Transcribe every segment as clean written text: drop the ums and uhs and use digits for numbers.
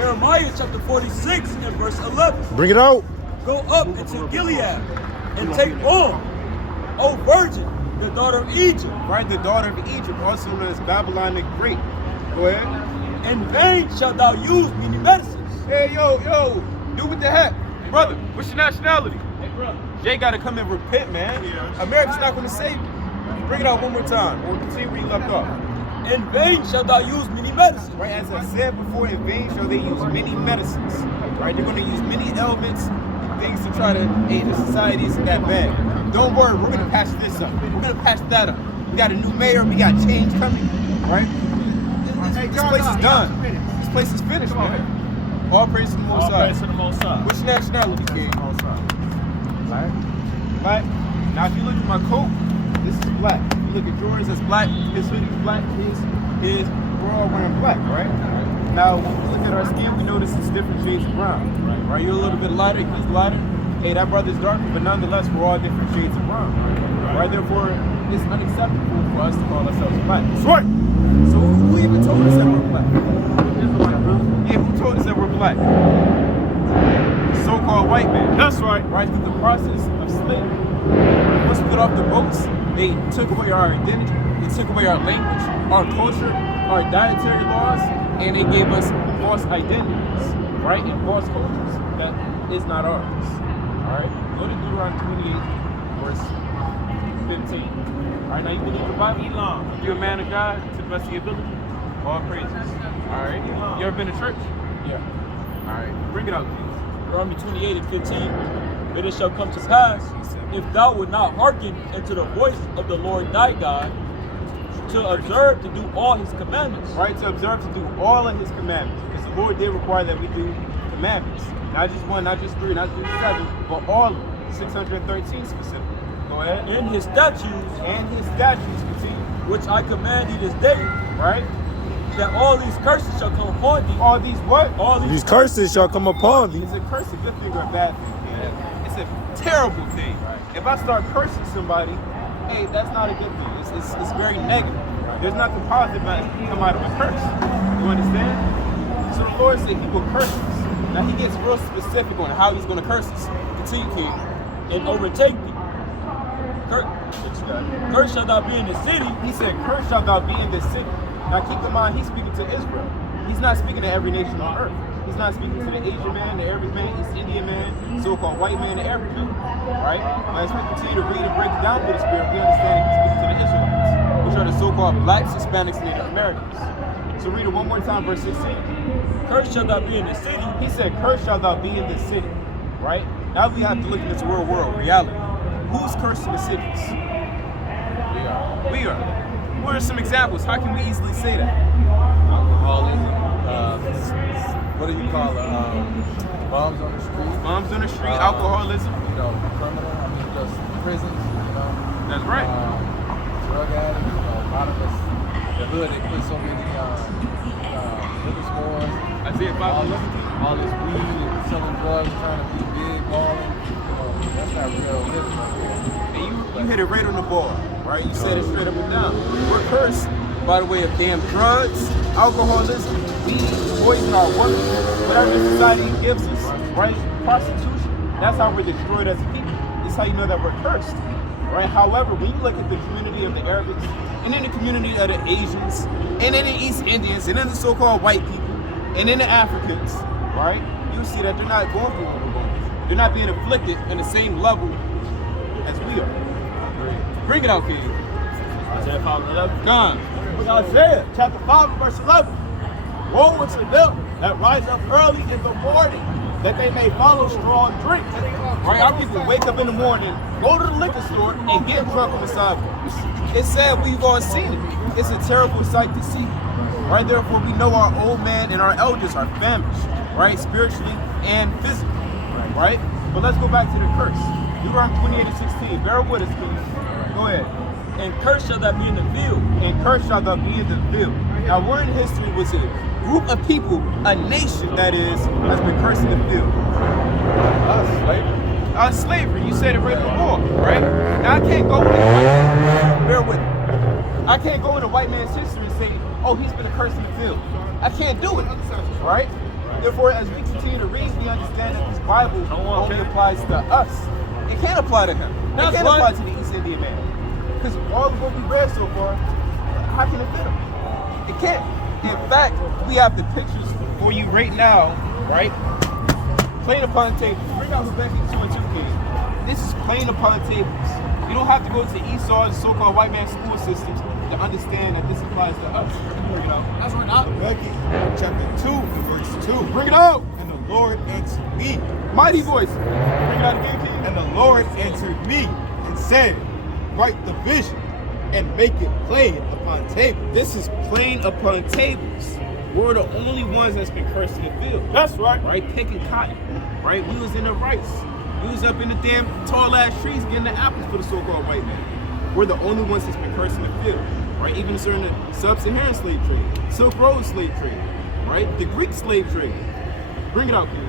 Jeremiah chapter 46 and verse 11. Bring it out. Go up into Gilead and take on, O virgin, the daughter of Egypt. Right, the daughter of Egypt, also known as Babylon the Great. Go ahead. In vain shalt thou use many medicines. Hey, yo, dude, what the heck? Brother, what's your nationality? Hey, brother. Jay got to come and repent, man. America's not going to save you. Bring it out one more time. Or continue where you left off. In vain shalt thou use many medicines. Right, as I said before, in vain shall they use many medicines. Right, they're going to use many elements and things to try to aid the society isn't that bad. Don't worry, we're going to patch this up. We're going to patch that up. We got a new mayor, we got change coming, right? This place is done. This place is finished, man. All praise to the Most High. All praise to the Most High. Which nationality, King? Black. Black. Now, if you look at my coat, this is black. If you look at Jordan's, that's black. His hoodie's black. His, we're all wearing black, right? Now, when we look at our skin, we notice it's different shades of brown, right? You're a little bit lighter, he's lighter. Hey, that brother's darker, but nonetheless, we're all different shades of brown, right? Therefore, it's unacceptable for us to call ourselves black. Right. So who even told us that we're black? Yeah, who told us that we're black? So-called white man. That's right. Right, through the process of slavery. Once we got off the boats, they took away our identity, they took away our language, our culture, our dietary laws, and they gave us false identities, right, and false cultures that is not ours. All right, go to Deuteronomy 28, verse 15. All right, now you believe the Bible? Elon. You're a man of God to the best of your ability. All praises. All right, you ever been to church? Yeah. All right, bring it out, please. Deuteronomy 28 and 15. But it shall come to pass, if thou wilt not hearken unto the voice of the Lord thy God, to observe to do all his commandments. Right, to observe to do all of his commandments. Because the Lord did require that we do commandments. Not just one, not just three, not just seven, but all of them. 613 specifically. Go ahead. In his statutes, Continue. which I command thee this day, Right? that all these curses shall come upon thee. All these what? All These curses shall come upon thee. Is a curse a good thing or a bad thing? Man? It's a terrible thing. If I start cursing somebody, hey, that's not a good thing. It's very negative. There's nothing positive that can come out of a curse. You understand? So the Lord said he will curse us. Now he gets real specific on how he's going to curse us. Continue, King. and overtake thee. Cursed shalt thou be in the city. He said, cursed shalt thou be in this city. Now keep in mind, he's speaking to Israel. He's not speaking to every nation on earth. He's not speaking to the Asian man, the Arab man, East Indian man, so-called white man, the Arab man. Right? Now as we continue to read and break it down for the Spirit, we understand he's speaking to the Israelites, which are the so-called blacks, Hispanics, and Native Americans. So read it one more time, verse 16. Cursed shalt thou be in the city. He said, cursed shalt thou be in this city. Right? Now we have to look at this real world reality. Who's cursing the cities? We are. What are some examples? How can we easily say that? Alcoholism, what do you call it? Bombs on the street. Bombs on the street, alcoholism. You know, criminal. I mean, just prisons. You know. That's right. Drug addicts. You know, a lot of us, the hood, they put so many liquor stores. Isaiah 5:11. All this weed and selling drugs, trying to be big, balling. You know, that's not real living up here. And you hit it right on the ball, right? You said it straight up and down. We're cursed by the way of damn drugs, alcoholism, weed, poison our women, whatever society gives us, right? Prostitution. That's how we're destroyed as a people. This is how you know that we're cursed, right? However, when you look at the community of the Arabics, and in the community of the Asians, and in the East Indians, and in the so-called white people, and in the Africans, right? You see that they're not going through what we're going through. They're not being afflicted in the same level as we are. Bring it out, kid. Isaiah 5:11. Gone. Isaiah chapter 5 verse 11. Woe unto them that rise up early in the morning, that they may follow strong drink. Right, our people wake up in the morning, go to the liquor store, and get drunk on the sidewalks. It's sad we've all seen it. It's a terrible sight to see. Right, therefore we know our old man and our elders are famished, right, spiritually and physically. Right? But let's go back to the curse. Deuteronomy 28:16. Bear with us, please. Go ahead. And cursed shall thou be in the field. And cursed shall thou be in the field. Now, where in history was a group of people, a nation that is, has been cursed in the field? Slavery. Slavery. You said it right before, right? Now, I can't go into bear with me. I can't go into white man's history and say, oh, he's been a curse in the field. I can't do it, right? Therefore, as we continue to read, we understand that this Bible only applies to us. It can't apply to him. It can't apply to the East Indian man. Because all of what we read so far, how can it fit him? It can't. In fact, we have the pictures for you right now, right? Plain upon the table. Bring out Habakkuk 2 and 2, King. This is plain upon the tables. You don't have to go to Esau's so-called white man school systems to understand that this applies to us. Bring it out. That's right now. Habakkuk chapter 2 and verse 2. Bring it out. And the Lord answered me. Mighty voice. Bring it out again, King. And the Lord answered me and said, write the vision and make it plain upon tables. This is plain upon tables. We're the only ones that's been cursed in the field. That's right. Right? Picking cotton. Right? We was in the rice. We was up in the damn tall ass trees getting the apples for the so-called white man. We're the only ones that's been cursed in the field. Right? Even during the sub-Saharan slave trade, Silk Road slave trade, right? The Greek slave trade. Bring it out, please.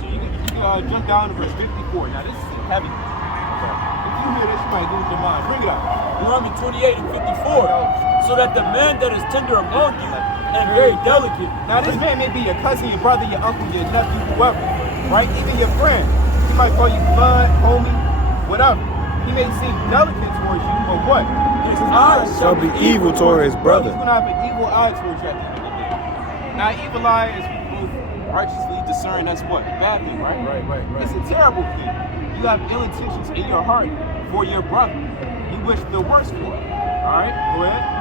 So you can jump down to verse 54. Now this is heavy. If you hear this, you might lose your mind. Bring it out. Deuteronomy 28 and 54. So that the man that is tender among you and very delicate. Now this man may be your cousin, your brother, your uncle, your nephew, whoever, right? Even your friend. He might call you blood, homie, whatever. He may seem delicate towards you, but what? His eyes Shall be evil toward his He's brother. gonna have an evil eye towards you at the end of the day. Now evil eye is both righteously discern, that's what? A bad thing, right? Right. It's a terrible thing. You have ill intentions in your heart for your brother. You wish the worst for him. Alright, go ahead.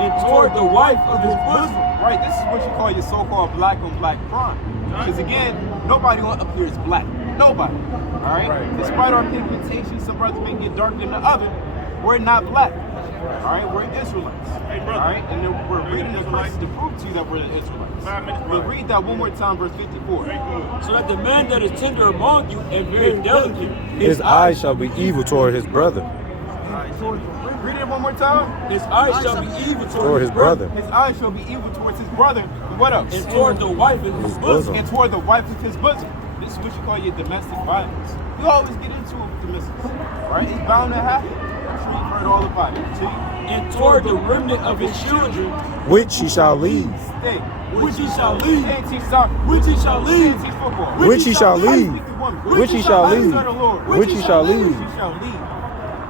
and toward the wife of his bosom. Right, this is what you call your so-called black on black crime. Because again, nobody on up here is black. Nobody. Alright? Right. Despite our pigmentation, some brothers may get darker than the other. We're not black. Alright, we're Israelites. Alright? And then we're reading the verses to prove to you that we're the Israelites. We'll read that one more time, verse 54. So that the man that is tender among you and very delicate, His eyes shall be evil toward his brother. Read it one more time. his eyes shall be evil Toward his brother. His eyes shall be evil towards his brother. And what else? and toward the wife of his bosom. And toward the wife of his bosom. This is what you call your domestic violence. You always get into it with domestics. Right? It's bound to happen. I'm sure you've heard all about it. See? And toward the remnant of his children, Which he shall lead. Stay. which he shall lead, And teach soccer. which he shall lead, And teach football. Which he shall lead. Speak the woman. Which he shall lead. Serve the Lord. Which he shall lead. Which he shall lead.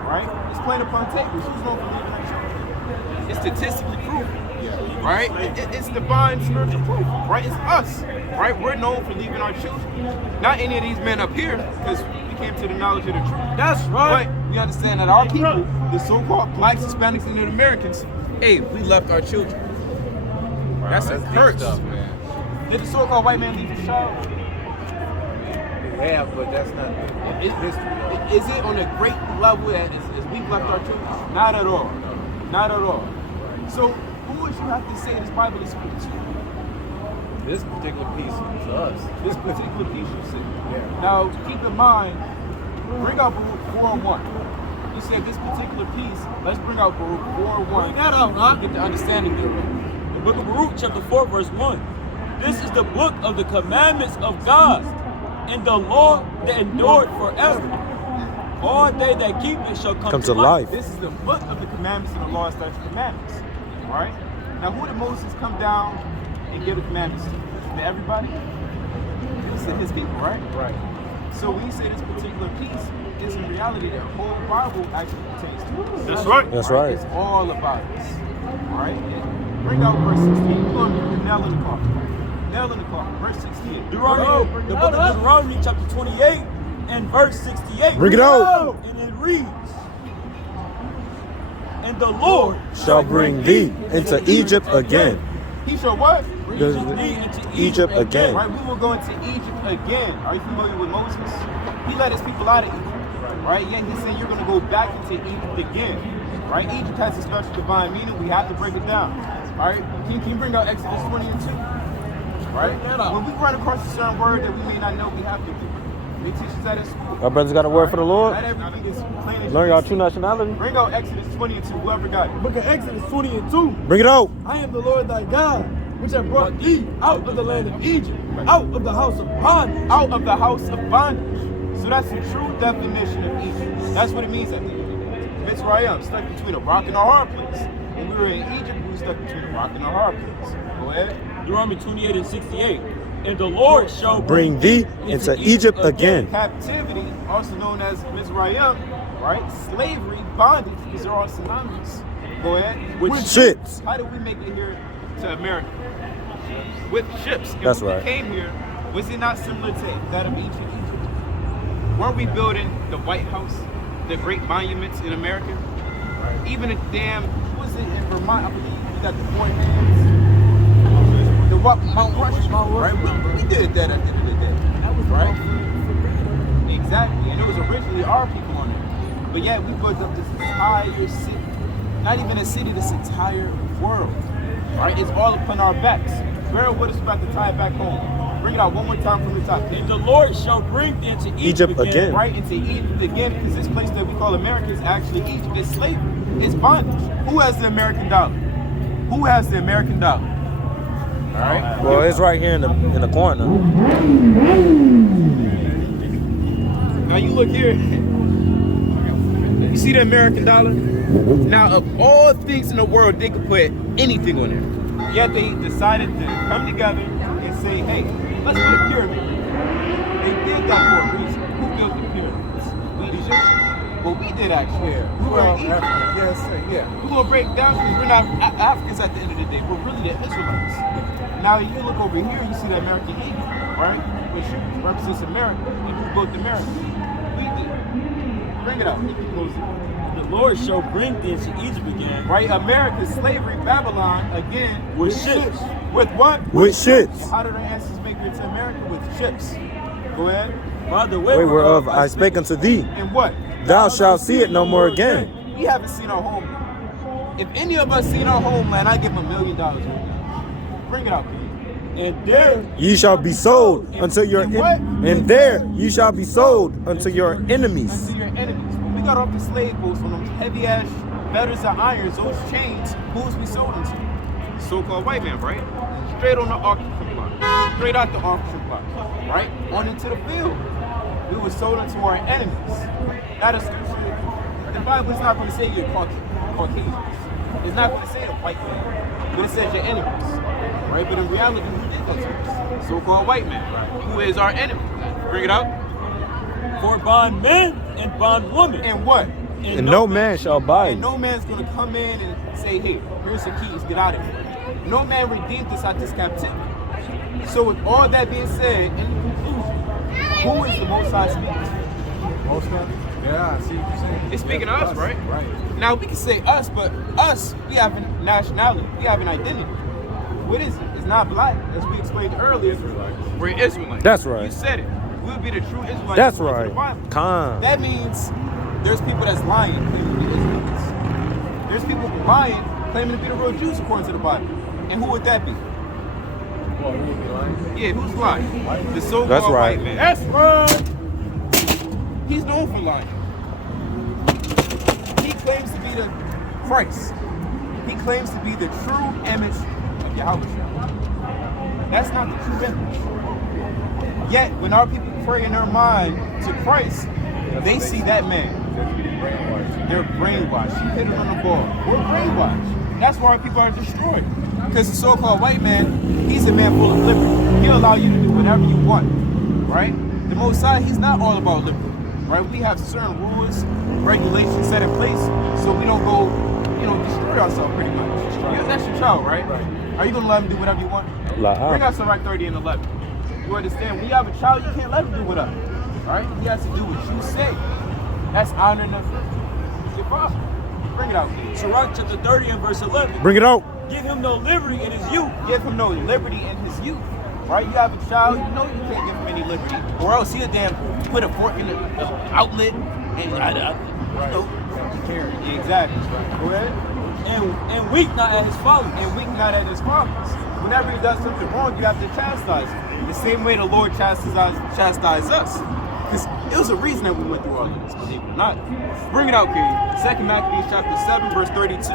Right? It's plain upon tables. Who's known for leading our children? It's statistically proven. Right? It's divine spiritual proof. Right? It's us. Right? We're known for leaving our children. Not any of these men up here, because we came to the knowledge of the truth. That's right. But we understand that our people, the so-called blacks, Hispanics, and Native Americans, hey, we left our children. That's a deep curse. stuff, man. Did the so-called white man leave his child? Yeah, but that's not history. Is it on a great level that is we've left our children? Not at all. Not at all. So who would you have to say this Bible is speaking to? This particular piece is us. This particular piece you see. Yeah. Now keep in mind, bring out Baruch 4:1. You said this particular piece, let's bring out Baruch 4:1. Bring that out, huh? Get the understanding there. The book of Baruch, chapter 4, verse 1. This is the book of the commandments of God, and the law that endured forever. All they that keep it shall come to life. This is the book of the commandments and the law, statutes, and commandments. All right? Now, who did Moses come down and give the commandments to? To everybody? It's to his people, right? Right. So when you say this particular piece, is in reality the whole Bible actually pertains to us. That's right. That's right. It's all about us. All right? Bring out verse 16. We're going to put the nail in the coffin. Nail in the coffin. Verse 16. Deuteronomy, the book of Deuteronomy, chapter 28, and verse 68. Bring it out. And it reads, and the Lord Shall bring thee into Egypt again. He shall what? bring The- thee into Egypt again. Right? We will go into Egypt again. Are you familiar with Moses? He let his people out of Egypt. Right? Yet he said you're going to go back into Egypt again. Right? Egypt has a special divine meaning. We have to break it down. All right? Can you bring out Exodus 20 and 2? Right? When we run across a certain word that we may not know, we have to do. They teach us that at school. Our brothers got a word for the Lord. Not everything is plain as Learn you y'all can true see. nationality. Bring out Exodus 20 and 2. Whoever got it. Book of Exodus 20 and 2. Bring it out. I am the Lord thy God, which have brought thee out of the land of Egypt, out of the house of bondage. Out of the house of bondage. So that's the true definition of Egypt. That's what it means at the end. Mitzrayim, stuck between a rock and a hard place. When we were in Egypt, we were stuck between a rock and a hard place. Go ahead. Deuteronomy 28 and 68. And the Lord shall Bring thee into Egypt again. Captivity, also known as Mizraim, right? Slavery, bondage, these are all synonymous. Go ahead. With ships. How did we make it here to America? With ships. And That's when right. we came here, was it not similar to that of ancient Egypt? Weren't we building the White House, the great monuments in America? Even a damn, what was it in Vermont? I believe you got the Four Hands. The Mount Rushmore, right? We did that at the end of the day. That was right? right. Exactly, and it was originally our people on it. But yet we built up this entire city. Not even a city, this entire world. Right? It's all upon our backs. Bear with us about to tie it back home. Bring it out one more time from the top. And the Lord shall bring thee into Egypt again. Right into Egypt again, because this place that we call America is actually Egypt. It's slavery. It's bondage. Who has the American dollar? Who has the American dollar? All right. Well, it's right here in the corner. Now you look here. You see the American dollar? Now, of all things in the world, they could put anything on there. Yet they decided to come together and say, hey, let's put a pyramid. They did that for a reason. Who built the pyramids? We the Egyptians. Well, we did actually. Yeah. We were Well, in Egypt. yes, yeah. We're going to break it down because we're not Africans at the end of the day. We're really the Israelites. Now, you look over here, you see the American eagle, right? Which represents America. And who built America? We did. Bring it out. You can close it. The Lord shall bring thee into Egypt again. Right? America's slavery, Babylon, again. With ships. With what? With ships. How did our ancestors make it to America? With ships. Go ahead. By the way, Way whereof I spake unto thee, And what? thou shalt see it no more again. We haven't seen our homeland. If any of us seen our homeland, I give them $1 million right now. Bring it out, please. and there Ye shall be sold unto your And what? and there ye shall be sold unto your enemies. Unto your enemies. When we got off the slave boats on them heavy ass fetters of irons, those chains, who was we sold them to? So-called white man, right? Straight on the auction block. Straight out the auction block. Right? On into the field. We were sold unto our enemies. Now the scripture, the Bible's not going to say you're Caucasians. It's not going to say a white man. But it says your enemies. Right? But in reality, who did that to us? So-called white man. Who is our enemy? Bring it out. for bondmen and bondwomen. And what? And no man shall buy And you. no man's gonna come in and say, hey, here's the keys, get out of here. No man redeemed us out this captivity. So with all that being said, in conclusion, who is the Most High speaking to? Most of them? Yeah, I see what you're saying. It's speaking to us, right? Right. Now we can say us, but us, we have a nationality, we have an identity. What is it? It's not black, as we explained earlier. We're Israelites. That's right. You said it. We'll be the true Israelites. That's according to the right. Bible. Con. That means there's people that's lying claiming to be Israelites. There's people lying claiming to be the real Jews according to the Bible. And who would that be? Well, who would be lying? Yeah, who's lying? The so-called That's right. white man. That's right. He's known for lying. He claims to be the Christ. He claims to be the true image of Yahweh. That's not the true image. Yet, when our people pray in their mind to Christ, they see that man. They're brainwashed. You hit it on the ball. We're brainwashed. That's why our people are destroyed. Because the so-called white man, he's a man full of liberty. He'll allow you to do whatever you want, right? The Most High, he's not all about liberty, right? We have certain rules, regulations set in place, so we don't go, destroy ourselves pretty much. Yeah, that's your child, right? Are you gonna let him do whatever you want? Bring out Sirach 30 and 11. You understand? When you have a child, you can't let him do whatever, right? He has to do what you say. That's honoring your father. Bring it out, please. Sirach chapter 30 and verse 11. Bring it out. Give him no liberty in his youth. Give him no liberty in his youth, right? You have a child, you know you can't give him any liberty, or else he'll put a fork in the outlet and Yeah, exactly. Go ahead. And weak not at his folly. And weak not at his fathers. Whenever he does something wrong, you have to chastise him. The same way the Lord chastised us. Because it was a reason that we went through all of this, believe it or not. Bring it out, King. 2 Maccabees chapter 7, verse 32.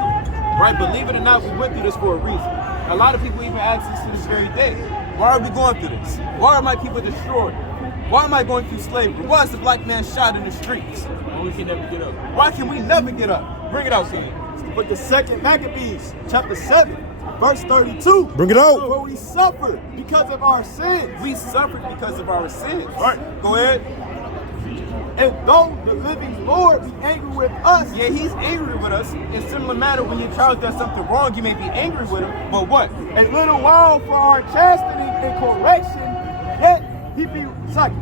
Right? Believe it or not, we went through this for a reason. A lot of people even ask us to this very day, why are we going through this? Why are my people destroyed? Why am I going through slavery? Why is the black man shot in the streets? And we can never get up. Why can we never get up? Bring it out, King. But the second Maccabees, chapter 7, verse 32. Bring it out. For we suffered because of our sins. We suffered because of our sins. Right. Go ahead. And though the living Lord be angry with us, Yeah, he's angry with us. In similar manner, when your child does something wrong, you may be angry with him. But what? a little while for our chastening and correction,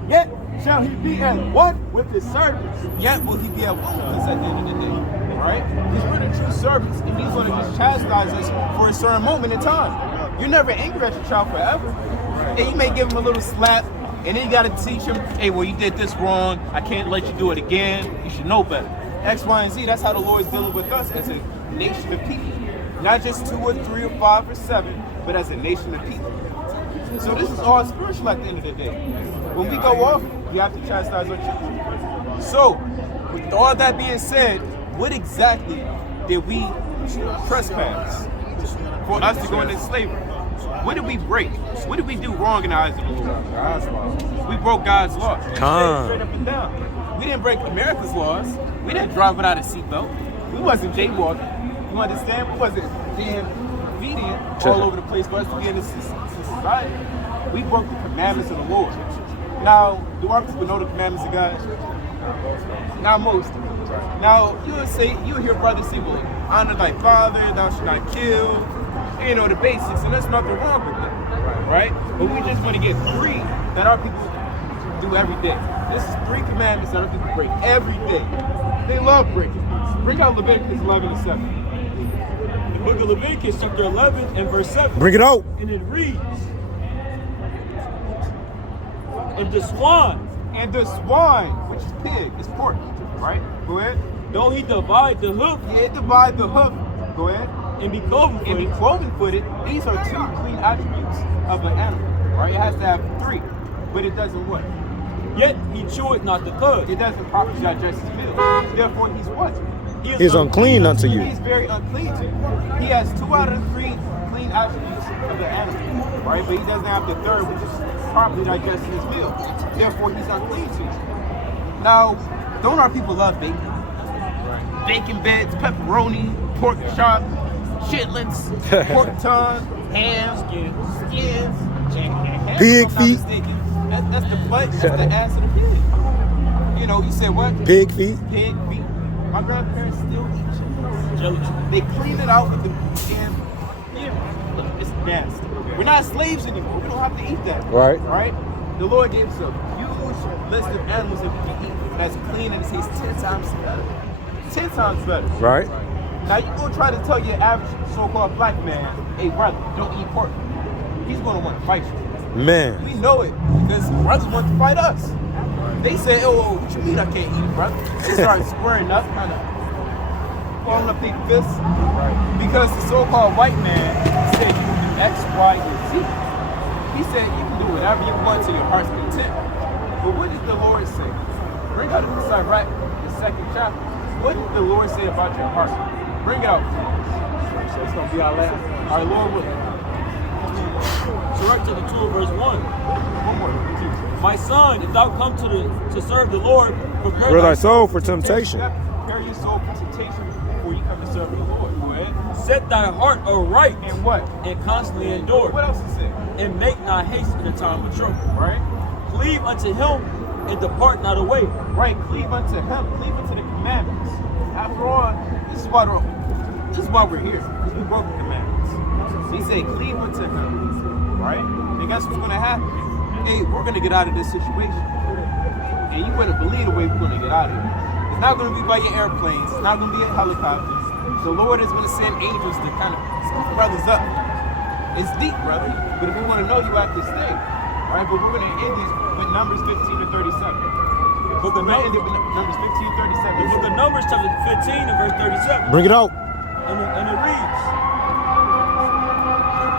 yet shall he be at one with his servants. Yet will he be at one with us at the end of the day. Right? Because we're the true servants, and he's going to just chastise us for a certain moment in time. You're never angry at your child forever. And you may give him a little slap, and then you got to teach him, hey, well, you did this wrong. I can't let you do it again. You should know better. X, Y, and Z, that's how the Lord's dealing with us as a nation of people. Not just 2 or 3 or 5 or 7, but as a nation of people. So this is all spiritual at the end of the day. When we go off, we have to chastise our children. So, with all that being said, what exactly did we trespass for us to go into slavery? What did we break? What did we do wrong in the eyes of the Lord? We broke God's law. Straight up and down. We didn't break America's laws. We didn't drive without a seatbelt. We wasn't jaywalking. You understand? We wasn't being obedient all over the place for us to be in this society. We broke the commandments of the Lord. Now, do our people know the commandments of God? Not most. Now, you'll hear brothers say, well, honor thy father, thou shalt not kill, you know, the basics, and there's nothing wrong with that, right? But we just want to get 3 that our people do every day. This is 3 commandments that our people break every day. They love breaking. Bring out Leviticus 11 and 7. The book of Leviticus, chapter 11 and verse 7. Bring it out. And it reads, and the swine, And the swine, which is pig, is pork, right? Go ahead. though he divide the hoof Yeah, divide the hoof. Go ahead. and be cloven And be footed, cloven footed, these are 2 clean attributes of an animal, right? It has to have 3, but it doesn't what? yet he cheweth not the cud. It doesn't properly digest his meal. Therefore, he's what? He He is unclean unto you. He's very unclean to you. He has 2 out of the 3 clean attributes of the animal, right? But he doesn't have the 3rd, which is properly digesting his meal. Therefore, he's unclean to you. Now, don't our people love bacon? Bacon bits, pepperoni, pork chop, chitlins, pork tongue, ham, skins, ham, Pig if I'm not feet. mistaken. That's the butt, that's the ass of the pig. You know, you said what? Pig feet. Pig feet. My grandparents still eat chitlins. jelly. They clean it out with the damn. Yeah, look, it's nasty. We're not slaves anymore. We don't have to eat that. Right. Right? The Lord gave us a huge list of animals that we can eat that's clean and it tastes 10 times better. 10 times better. Right. Now you gonna try to tell your average so-called black man, hey brother, don't eat pork. He's gonna want to fight you. Man. We know it because brothers want to fight us. They say, oh, what you mean I can't eat it, brother? They start squaring up, kind of falling up their fists. Because the so-called white man said you can do X, Y, and Z. He said you can do whatever you want to your heart's content. But what did the Lord say? Bring out the Sirach, the 2nd chapter. What did the Lord say about your heart? Bring it out. It's going to be our last. Our Lord will. Sirach chapter 2 verse 1. One more. My son, if thou come to serve the Lord, prepare Prepare thy soul for temptation. Prepare your soul for temptation before you come to serve the Lord. Go ahead. set thy heart aright And what? and constantly endure, What else is it? and make not haste in the time of trouble. Right? Cleave unto him and depart not away. Right, cleave unto him, cleave unto the commandments. After all, this is why we're here, because we broke the commandments. He said, cleave unto him, right? And guess what's gonna happen? Hey, we're gonna get out of this situation. And you wouldn't believe the way we're gonna get out of it. It's not gonna be by your airplanes, it's not gonna be in helicopters. The Lord is gonna send angels to kind of scoop brothers up. It's deep, brother, but if we wanna know, you have to stay. Right, but we're gonna end these with Numbers 15 to 37. Book of Numbers Numbers, 15, 37. the book of Numbers chapter 15 and verse 37. Bring it out. And it reads,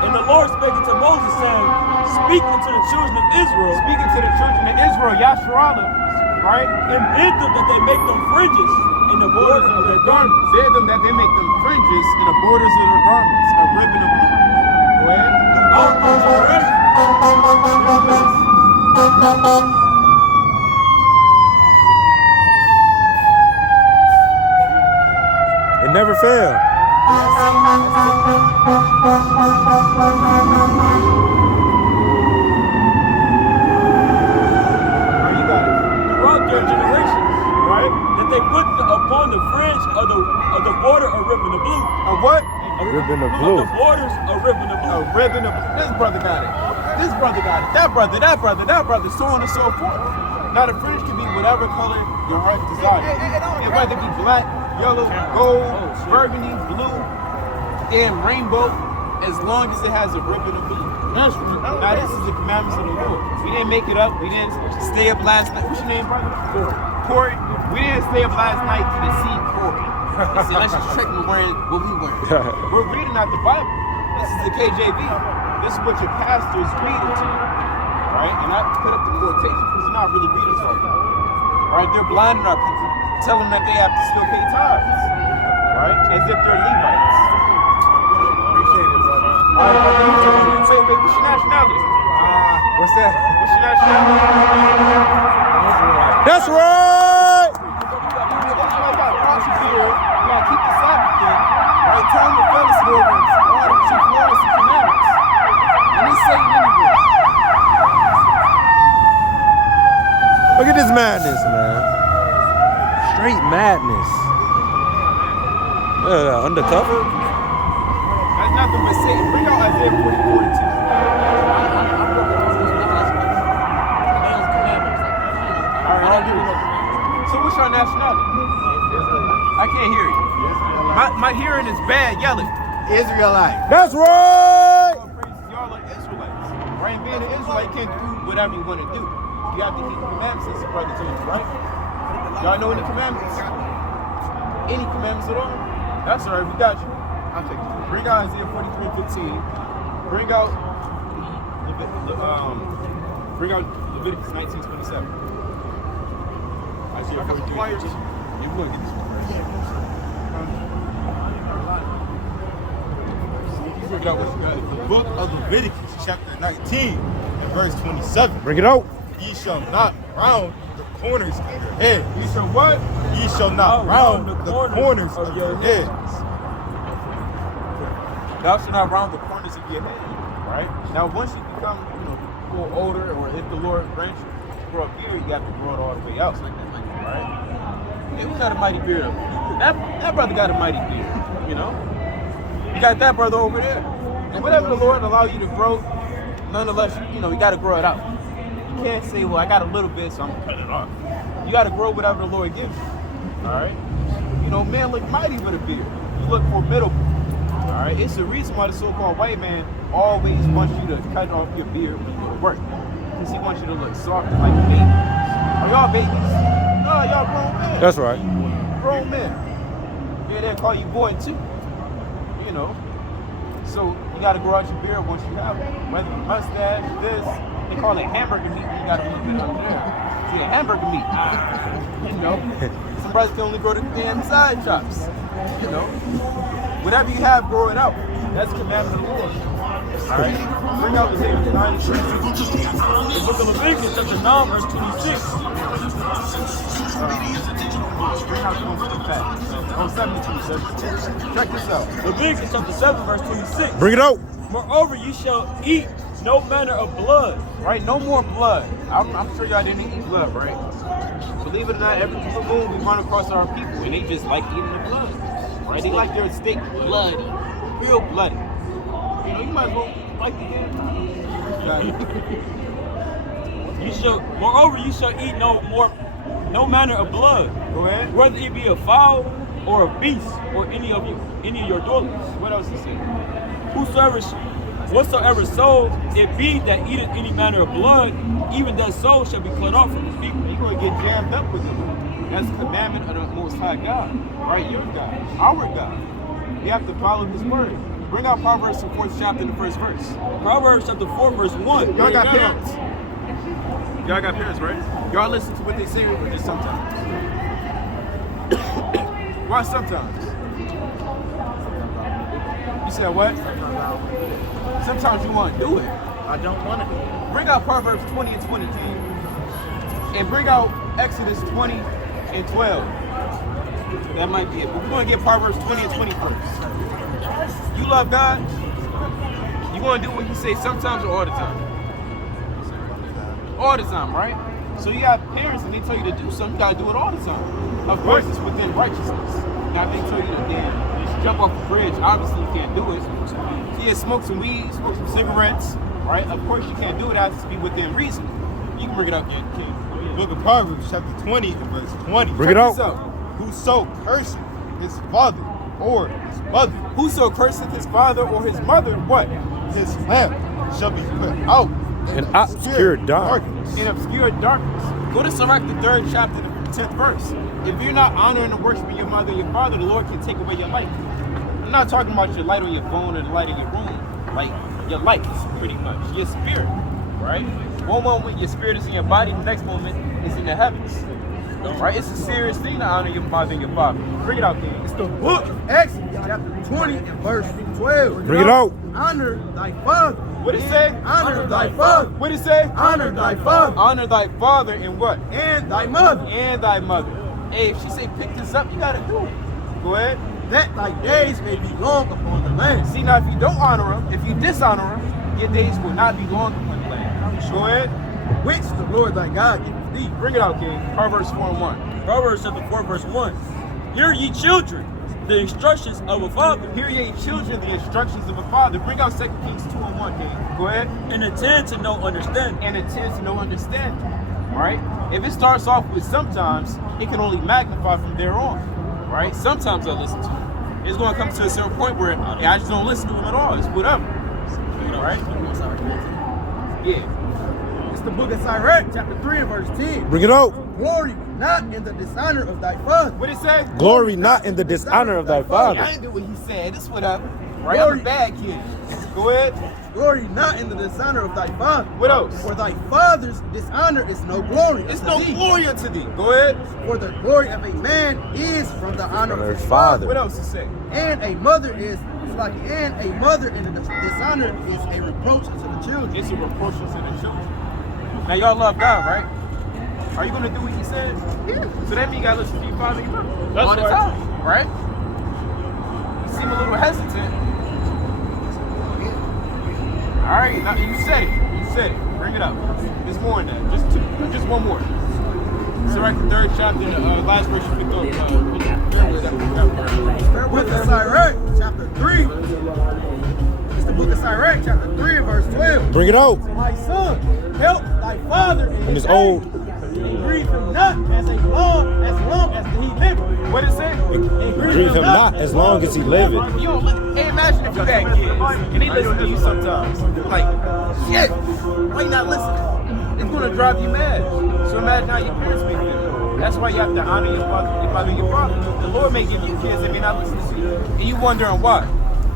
and the Lord spake unto Moses, saying, speak unto the children of Israel, Speaking to the children of Israel, Yasharallah, right? and bid them that they make them fringes in the borders of their garments. Bid them that they make them fringes in the borders of their garments, a ribbon of blue. Go ahead. It never failed. A what? Ribbon of Of blue. the borders, a ribbon of blue. A ribbon of this brother got it. This brother got it. That brother, so on and so forth. Now the fringe can be whatever color your heart desires. And whether it be black, yellow, gold, burgundy, blue, and rainbow, as long as it has a ribbon of blue. Now this is the commandments of the Lord. We didn't make it up. We didn't stay up last night. What's your name, brother? Corey. We didn't stay up last night to deceive Corey. So let's just check him wearing what we wear. We're reading out the Bible. This is the KJV. This is what your pastors read it to you. Right? And I put up the quotation because you're not really reading something. Right? They're blinding our people, telling them that they have to still pay tithes. Right? As if they're Levites. Appreciate it, brother. All right, wait, what's your nationality? What's that? What's your nationality? That's right. You gotta keep the Sabbath thing. Right? Tell them to fellowship over all the chief laws and commandments. And it's Satan anyway. Look at this madness, man. Straight madness. Undercover? That's nothing but Satan. Bring out Isaiah 40:42. Alright, so what's your nationality? I can't hear you. My hearing is bad. Yell it. Israelite. That's right. Y'all are Israelites. Right? Being an Israelite, you can't do whatever you want to do. You have to keep the commandments, as the brother told you, right? Y'all know any commandments? Any commandments at all? That's all right. We got you. I'll take you. Bring out Isaiah 43:15. Bring out Leviticus 19:27. Isaiah 43:15. Yeah, we're gonna get this one right. Bring out what you got. The book of Leviticus, chapter 19, and verse 27. Bring it out. Ye shall not round the corners of your head. You shall what? Ye shall not round the corners of your head. Thou shalt not round the corners of your head, right? Now, once you become, a little older, or if the Lord grants you to grow a beard, you have to grow it all the way out, right? Hey, we got a mighty beard up. That brother got a mighty beard, You got that brother over there. And whatever the Lord allow you to grow, nonetheless, you got to grow it out. You can't say, well, I got a little bit, so I'm going to cut it off. You got to grow whatever the Lord gives you, all right? Man look mighty with a beard. You look formidable. All right, it's the reason why the so-called white man always wants you to cut off your beard when you go to work, because he wants you to look soft like babies. Are y'all babies? No, y'all grown men. That's right. Grown men. Yeah, they'll call you boy too. So you got to grow out your beard once you have it. Whether mustache, this, they call it hamburger meat. You got to put it under there. See, hamburger meat. Some brothers can only grow the damn side chops. Whatever you have, grow it out. That's the commandment of the Lord. All right? Bring out the Leviticus 9:6. The book of Leviticus, chapter 9, verse 26. Bring out the one from the back. 72. Check this out. Leviticus, chapter 7, verse 26. Bring it out. Moreover, you shall eat no manner of blood. Right? No more blood. I'm sure y'all didn't eat blood, right? Believe it or not, every blue moon we run across our people, and they just like eating the blood. Right? They like their steak bloody, real bloody. You might as well like to get it. Moreover, you shall eat no manner of blood. Go ahead. Whether it be a fowl or a beast or any of your daughters. What else is it? Whatsoever soul it be that eateth any manner of blood, even that soul shall be cut off from his people. You're going to get jammed up with them. That's the commandment of the Most High God. Right? Your God. Our God. You have to follow His word. Bring out Proverbs, the 4th chapter, and the 1st verse. Proverbs chapter 4, verse 1. Y'all got parents. Y'all got parents, right? Y'all listen to what they say or just sometimes? Why sometimes? You said what? Sometimes you want to do it. I don't want to. Bring out Proverbs 20 and 20, King. And bring out Exodus 20 and 12. That might be it. But we're going to get Proverbs 20 and 20 first. You love God? You want to do what He say sometimes or all the time? All the time, right? So you got parents and they tell you to do something, you got to do it all the time. Of course, it's within righteousness. Now, if they tell you to damn, jump off a bridge. Obviously, you can't do it. So yeah, smoke some weed, smoke some cigarettes, right? Of course, you can't do it. It has to be within reason. You can bring it up, King. Book of Proverbs, chapter 20 and verse 20. Bring it Check out. this out. Whoso curseth his father or his mother, Whoso curseth his father or his mother, what? his lamp shall be put out In obscure darkness. In obscure darkness. Go to Sirach, the 3rd chapter, the 10th verse. If you're not honoring and worshiping your mother and your father, the Lord can take away your light. I'm not talking about your light on your phone or the light in your room. Like, your light is pretty much your spirit, right? One moment your spirit is in your body, the next moment it's in the heavens. Right? It's a serious thing to honor your mother and your father. Bring it out, King. It's the book of Exodus, chapter 20 and verse 12. Bring it out. Honor thy father. What it say? Honor thy father. What it say? Honor thy father. Honor thy father and what? And thy mother. And thy mother. Hey, if she say pick this up, you gotta do it. Go ahead. That thy days may be long upon the land. See, now if you don't honor him, if you dishonor him, your days will not be long upon the land. Go ahead. Which the Lord thy God giveth thee. Bring it out, King. Proverbs 4 and 1. Proverbs chapter 4, verse 1. Hear ye children, the instructions of a father, Hear ye children the instructions of a father. Bring out 2 Kings 2 and 1, King. Go ahead. and attend to no understanding. And attend to no understanding. Right? If it starts off with sometimes, it can only magnify from there on. Right? Sometimes I listen to him. It's going to come to a certain point where I just don't listen to him at all. It's whatever. Right? Yeah. It's the book of Sirach, chapter 3 and verse 10. Bring it out. Glory not in the dishonor of thy father. What it say? Glory not in the dishonor of thy I father. ain't do what he said. It's whatever. Right? I'm a bad kid. Go ahead. Glory not in the dishonor of thy father. What else? For thy father's dishonor is no glory. It's unto no thee. glory unto thee. Go ahead. For the glory of a man is from the honor Honor of his his father. What else it say? And a mother is like, and a mother in the dishonor is a reproach to the children. It's a reproach to the children. Now y'all love God, right? Are you gonna do what he said? Yeah. So that means you gotta listen to your father and your mother. That's all the right. time, right? You seem a little hesitant. All right, now you said it. You said it. Bring it up. There's more than that. Just one more. Sirach, the 3rd chapter, last verse you picked up. Book of Sirach, chapter 3. It's the book of Sirach, chapter 3 and verse 12. Bring it out. My son, help thy father in And his it's old. and grieve him not as long as he liveth. What it say? Grieve him not as long as he liveth. Yo, look, hey, imagine if you had kids and they listen to you sometimes. Like, shit, why you not listening? It's gonna drive you mad. So imagine how your parents make you. That's why you have to honor your father and your father. The Lord may give you kids that may not listen to you. And you wondering why.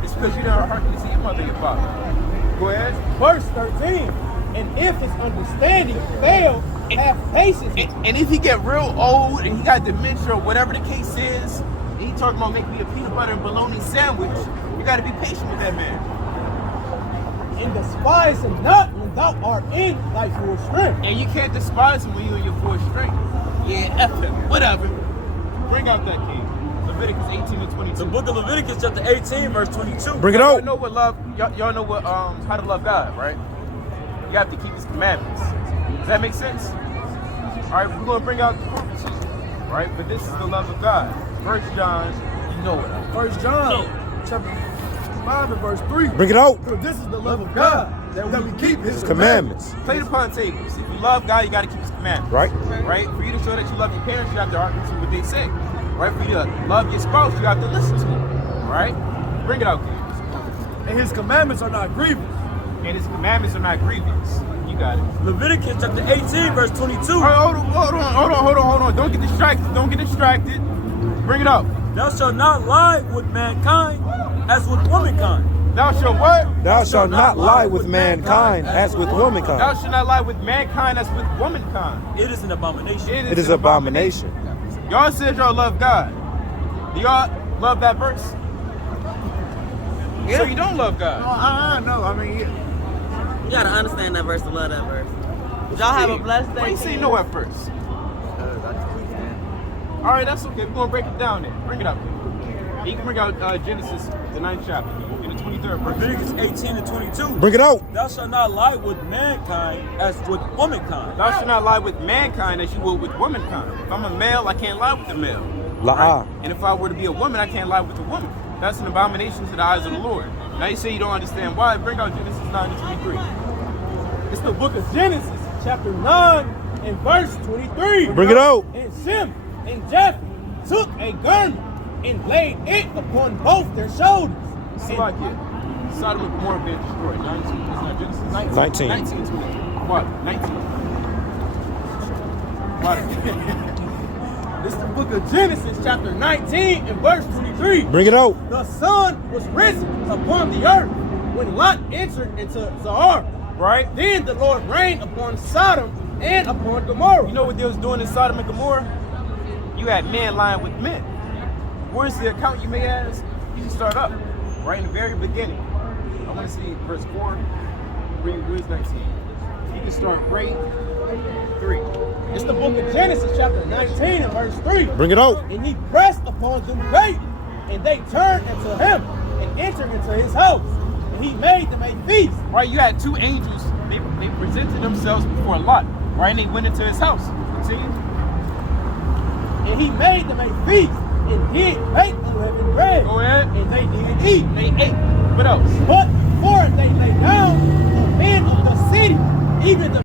It's because you never hearken to your mother and your father. Go ahead. Verse 13. And if his understanding fail, have patience. And if he get real old and he got dementia or whatever the case is, and he talking about making me a peanut butter and bologna sandwich, you gotta be patient with that man. And despise him not when thou art in thy full strength. And you can't despise him when you're in your full strength. Yeah, F him. Whatever. Bring out that king. Leviticus 18 and 22. The book of Leviticus chapter 18, verse 22. Bring it Y'all out. know what love, y'all know what how to love God, right? You have to keep his commandments. Does that make sense? Alright, we're gonna bring out the proofs, right? But this is the love of God. 1 John, you know it. 1 John, chapter 5 and verse 3. Bring it out. For this is the love of God, that we keep his His commandments. Play the upon tables. If you love God, you gotta keep his commandments. Right? Right? For you to show that you love your parents, you have to argue to what they say. Right? For you to love your spouse, you have to listen to them. Right? Bring it out, kids. And his commandments are not grievous. And his commandments are not grievous. You got it. Leviticus chapter 18, verse 22. All right, hold on. Don't get distracted. Bring it up. Thou shalt not lie with mankind as with womankind. Thou shalt what? Thou shalt not lie with mankind as with Thou womankind. shalt not lie with mankind as with womankind. It is an abomination. It is abomination. Y'all said y'all love God. Do y'all love that verse? Yeah. So you don't love God. No, I mean, You gotta understand that verse to love that verse. Y'all have a blessed day. Why you say no at first? All right, that's okay. We're gonna break it down then. Bring it up. You can bring out Genesis, the 9th chapter, in the 23rd verse. Leviticus 18 and 22. Bring it out. Thou shalt not lie with mankind as with womankind. Thou shalt not lie with mankind as you would with womankind. If I'm a male, I can't lie with a male. La'ah. And if I were to be a woman, I can't lie with a woman. That's an abomination to the eyes of the Lord. Now you say you don't understand why. Bring out Genesis 9:23. It's the book of Genesis, chapter 9 and verse 23. Bring it out. And Shem and Japheth took a garment and laid it upon both their shoulders. Salakia. Sodom and Gomorrah being destroyed. 19. It's not Genesis 19. 19. 19:23. What? 19. What? It's the book of Genesis, chapter 19 and verse 23. Bring it out. The sun was risen upon the earth when Lot entered into Zoar. Right? Then the Lord rained upon Sodom and upon Gomorrah. You know what they was doing in Sodom and Gomorrah? You had men lying with men. Where's the account, you may ask? You can start up right in the very beginning. I want to see verse 4. Read where's 19. You can start right 3. It's the book of Genesis, chapter 19 and verse 3. Bring it out. And he pressed upon them greatly, and they turned unto him and entered into his house. And he made them a feast. Right? You had two angels. They presented themselves before Lot. Right? And they went into his house. Continue. And he made them a feast, and did bake unleavened bread. Go ahead. And they did eat. They ate. What else? But before they lay down, the men of the city, even the